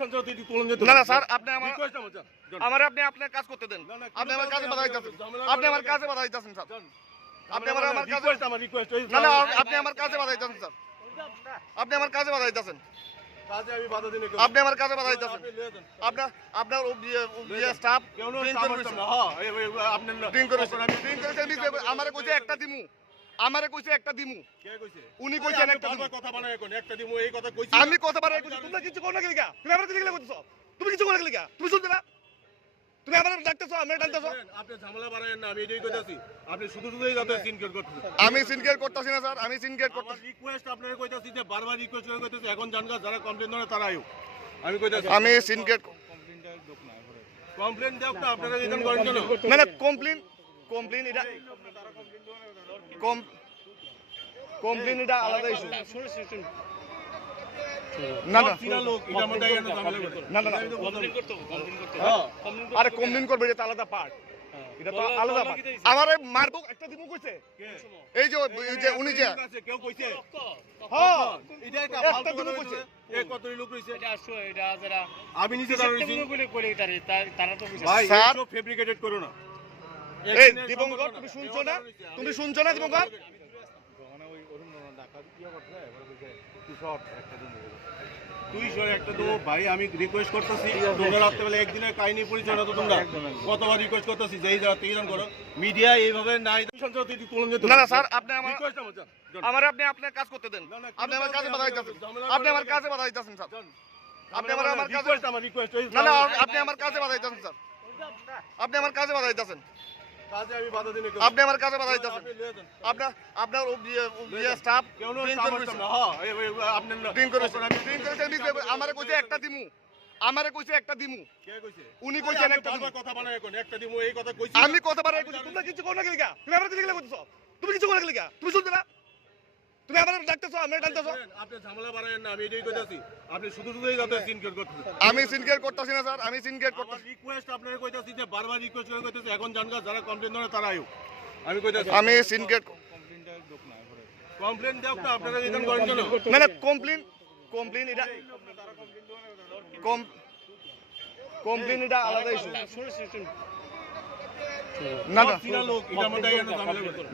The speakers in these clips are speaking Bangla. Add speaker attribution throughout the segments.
Speaker 1: না না স্যার আপনি আমার
Speaker 2: আমার।
Speaker 1: আমার আপনি আপনার কাজ করতে দেন।
Speaker 2: না, না,
Speaker 1: আপনি আমার কাজে বাধা দিতেছেন। আপনি আমার কাজে বাধা দিতেছেন স্যার। আপনি আমার আমার কাজে
Speaker 2: রিকোয়েস্ট আমার রিকোয়েস্ট ওই
Speaker 1: না না আপনি আমার কাজে বাধা দিতেছেন স্যার। আপনি আমার কাজে বাধা দিতেছেন।
Speaker 2: কাজে আমি বাধা দিনে
Speaker 1: আপনি আমার কাজে বাধা দিতেছেন।
Speaker 2: আপনি লিয়ে দেন।
Speaker 1: আপনার আপনার স্টাফ ড্রিঙ্ক
Speaker 2: কামার
Speaker 1: করে
Speaker 2: চাপ না। হ্যাঁ,
Speaker 1: ড্রিঙ্ক আমারে কইছে একটা দিমু। আমারে কইছে একটা দিমু।
Speaker 2: কে কইছে?
Speaker 1: উনি
Speaker 2: এই
Speaker 1: কইছেন একটা দিমু।
Speaker 2: কথা বানায় এখন, একটা দিমু, এই কথা কইছি
Speaker 1: আমি কথা বারে কইছি তোমরা কিছু করো না কি তুমি আমার দিকে কইছো তুমি কিছু করো না কি তুমি শুনতে না? তুমি আমার ডাকতেছো আমি ডাকতেছো।
Speaker 2: আপনি ঝামেলা বাড়ায়েন না, আমি এটাই কইতাছি। আপনি শুধু শুধুই যাতে সিনকেট করতেছেন।
Speaker 1: আমি সিনকেট করতেছি না স্যার। আমি সিনকেট
Speaker 2: আমার
Speaker 1: করতেছি।
Speaker 2: রিকোয়েস্ট আপনার কইতাছি যে বারবার রিকোয়েস্ট করে কইতাছি এখন জানগা যারা কমপ্লেন ধরে তারা আয়ো আমি কইতাছি
Speaker 1: আমি সিনকেট
Speaker 2: কমপ্লেন দেও না আপনারা রিটার্ন করেন কেন?
Speaker 1: না না কমপ্লেন কমপ্লেন এটা কম আলাদা ইস্যু না না
Speaker 2: না।
Speaker 1: না। হ্যাঁ। আরে কমপ্লেন করবে এটা আলাদা পার্ট এটা তো আলাদা পার্ট আমারে মারবো একটা দিমু কইছে? এই যে এই যে উনি যে।
Speaker 2: লোক কেউ কইছে?
Speaker 1: হ্যাঁ।
Speaker 2: এটা একটা ফালতু
Speaker 1: কইছে।
Speaker 2: আমি নিজে
Speaker 3: তারা তো বুঝে
Speaker 2: ভাই
Speaker 1: স্যার।
Speaker 2: এইসব ফেব্রিকেটেড করো না।
Speaker 1: এই তুমি শুনছো না? তুমি শুনছো না দিবঙ্কর
Speaker 2: তুই সরে একটা দেবো। ভাই আমি রিকোয়েস্ট করতেছি। তোমরা রাত্রেবেলা একদিনের কাহিনী পরিচয় তো তোমরা। কতবার রিকোয়েস্ট করতেছি? যেই যারা তেইরান করো। মিডিয়া এইভাবে নাই।
Speaker 1: না না স্যার আপনি আমার আপনি আপনার কাজ করতে দেন।
Speaker 2: না, না,
Speaker 1: আপনি আমার কাজে বাধা দিতেছেন। আপনি আমার কাজে বাধা দিতেছেন স্যার। আপনি আমার আমার কাজে
Speaker 2: রিকোয়েস্ট আমার রিকোয়েস্ট ওই
Speaker 1: না না আপনি আমার কাজে বাধা দিতেছেন স্যার। আপনি আমার কাজে বাধা দিতেছেন। আপনি আমার কাজে বাধা দিতেছেন। আপনার আপনার ইয়ে স্টাফ
Speaker 2: না। হ্যাঁ, এই- এই- আপনি না-
Speaker 1: ড্রিঙ্ক করে
Speaker 2: তখন আমি-
Speaker 1: ড্রিঙ্ক করে আমারে কইছে একটা দিমু। আমারে কইছে একটা দিমু।
Speaker 2: কে কইছে?
Speaker 1: উনি কইছেন একটা দিমু।
Speaker 2: কথা বানায় এখন, একটা দিমু, এই কথা কইছি।
Speaker 1: আমি কথা বানায় কইছি তোমরা কিছু কোন না কি লিগা? তুমি আমার দিকে কইছো তুমি কিছু কোন না কি লিগা? তুমি শুনছ না? তুমি আমার ডাকতেছো আমি ডাকতেছো।
Speaker 2: আপনি ঝামেলা বাড়ায়েন না, আমি এটাই কইতাছি। আপনি শুধু শুধুই যাতে সিনকেট করতেছেন।
Speaker 1: আমি সিনকেট করতেছি না স্যার আমি সিনকেট
Speaker 2: আমার
Speaker 1: করতেছি।
Speaker 2: রিকোয়েস্ট আপনার কইতাছি যে বারবার রিকোয়েস্ট করে কইতাছি এখন জানগা যারা কমপ্লেন ধরে তারা আয়ো আমি কইতাছি
Speaker 1: আমি সিনকেট
Speaker 2: কমপ্লেন দেও না আপনারা রিটার্ন করেন কেন?
Speaker 1: না না কমপ্লেন কমপ্লেন এটা কম কমপ্লেন এটা আলাদা ইস্যু না না।
Speaker 2: চিনা লোক এটা মধ্যে আইয়া না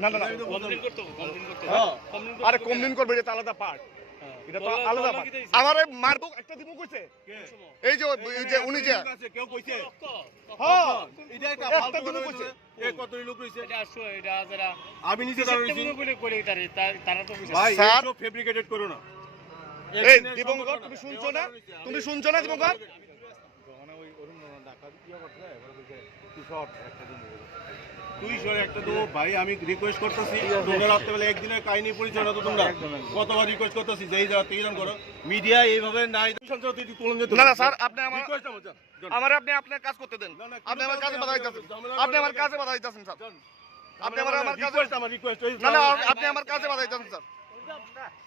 Speaker 1: না, না, না।
Speaker 2: আমি তো বললাম।
Speaker 3: কমপ্লেন করতে হবে, কমপ্লেন করতে হবে। কমপ্লেন
Speaker 1: আরে
Speaker 3: করতে
Speaker 1: করবে এটা আলাদা পার্ট এটা তো আলাদা পার্ট আমারে মারবো একটা দিমু কইছে? এই যে এই যে উনি যে
Speaker 2: কেউ কইছে?
Speaker 1: হ্যাঁ
Speaker 2: এটা একটা
Speaker 1: একটা
Speaker 2: ফালতু
Speaker 1: দিনও কইছে।
Speaker 2: কইছে। এ কতই লোক কইছে
Speaker 3: এটা আসো এটা যারা
Speaker 2: আমি নিজে দাঁড়াইছি
Speaker 3: বলে বলে তারা- তারা তো বুঝে
Speaker 2: ভাই
Speaker 1: স্যার।
Speaker 2: এইসব ফেব্রিকেটেড করো না।
Speaker 1: এই দিবঙ্কর তুমি শুনছো না? তুমি শুনছো না দিবঙ্কর
Speaker 2: তুই একটা দেবো। ভাই আমি রিকোয়েস্ট করতেছি। তোমরা রাত্রেবেলা একদিনের কাহিনী পরিচয় তো তোমরা। কতবার রিকোয়েস্ট করতেছি যেই যারা তেইরান করো। মিডিয়া এইভাবে নাই।
Speaker 1: না না স্যার আপনি আমার
Speaker 2: রিকোয়েস্ট আমার যান, যান।
Speaker 1: আমার আপনি আপনার কাজ করতে দেন।
Speaker 2: না, না,
Speaker 1: আপনি আমার কাজে বাধা দিতেছেন? আপনি আমার কাজে বাধা দিতেছেন স্যার। আপনি আমার আমার কাজে
Speaker 2: রিকোয়েস্ট আমার রিকোয়েস্ট ওই
Speaker 1: না না আপনি আমার কাজে বাধা দিতেছেন স্যার।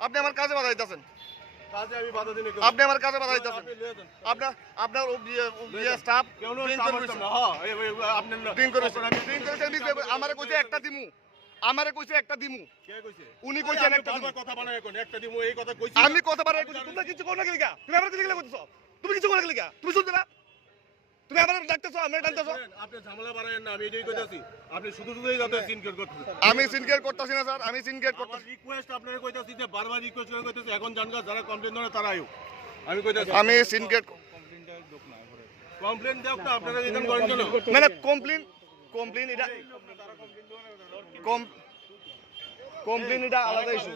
Speaker 1: আপনি আমার কাজে বাধা দিতেছেন। আপনি আমার কাজে বাধা দিতেছেন। আপনার আপনার স্টাফ।
Speaker 2: হ্যাঁ,
Speaker 1: আমারে কইছে একটা দিমু। আমারে কইছে একটা দিমু।
Speaker 2: কে কইছে?
Speaker 1: উনি কইছেন একটা দিমু।
Speaker 2: কথা বানায় এখন, একটা দিমু, এই কথা কইছি।
Speaker 1: আমি কথা কইছি। তোমরা কিছু কোন তুমি আমার কইছো তুমি কিছু কোন লাগি তুমি শুনতে না? তুমি আমার ডাকতেছো আমি ডাকতেছো
Speaker 2: আপনি ঝামেলা বাড়ায়েন না, আমি এটাই কইতাছি। আপনি শুধু শুধুই যাতে সিনকেট করতেছেন।
Speaker 1: আমি সিনকেট করতেছি না স্যার আমি সিনকেট করতেছি।
Speaker 2: রিকোয়েস্ট আপনারা কইতাছি যে বারবার রিকোয়েস্ট করে কইতাছি এখন জানগা যারা কমপ্লেন ধরে তারা আয়ো আমি কইতাছি
Speaker 1: আমি সিনকেট
Speaker 2: কমপ্লেন দেও না আপনারা রিটার্ন করেন কেন
Speaker 1: না না কমপ্লেন কমপ্লেন এটা কম কমপ্লেন এটা আলাদা ইস্যু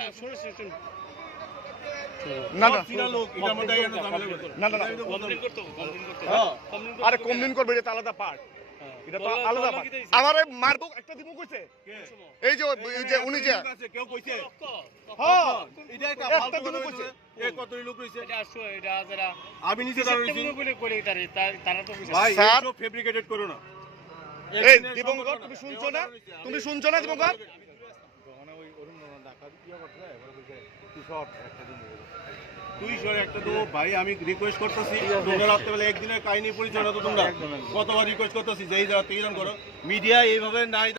Speaker 1: না না।
Speaker 2: না
Speaker 1: না।
Speaker 2: হ্যাঁ।
Speaker 1: আরে কমপ্লেন করবে এটা আলাদা পার্ট
Speaker 3: হ্যাঁ।
Speaker 1: এটা তো আলাদা
Speaker 3: বলা
Speaker 1: পার্ট
Speaker 3: কি দিয়েছে?
Speaker 1: আমারে মারবো একটা দিমু কইছে? এই যে এই যে উনি যে
Speaker 2: কেউ কইছে?
Speaker 1: হ্যাঁ।
Speaker 2: এটা একটা
Speaker 1: একটা
Speaker 2: ফালতু
Speaker 1: দিনও কইছে।
Speaker 2: কইছে। এ কতই লোক কইছে
Speaker 3: এটা আসো এটা যারা
Speaker 2: আমি নিজে দাঁড়াইছি
Speaker 3: বলে বলে তারা- তারা তো
Speaker 2: ভাই। ফেব্রিকেটেড করো না।
Speaker 1: এই দিবঙ্কর
Speaker 2: সম্পর্ক
Speaker 1: তুমি
Speaker 2: না।
Speaker 1: শুনছো না তুমি শুনছো না
Speaker 2: একটা ভাই আমি রিকোয়েস্ট করতেছি। তোমরা রাত্রেবেলা একদিনের কাহিনী পরিচয় না তো তোমরা। কতবার রিকোয়েস্ট করতেছি যেই যারা তেইরান করো। মিডিয়া এইভাবে নাই